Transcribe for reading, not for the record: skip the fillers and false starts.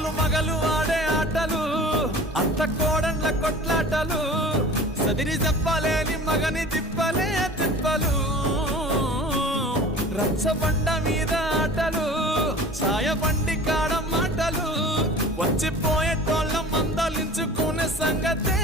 అత్తలు మగలు ఆడే ఆటలు, అత్త కోడళ్ళ కొట్లాటలు, సదిరి చెప్పలేని మగని తిప్పలే తిప్పలు, రచ్చబండ మీద ఆటలు, సాయబండి కాడ మాటలు, వచ్చిపోయేటోళ్ళ మందలించుకునే సంగతే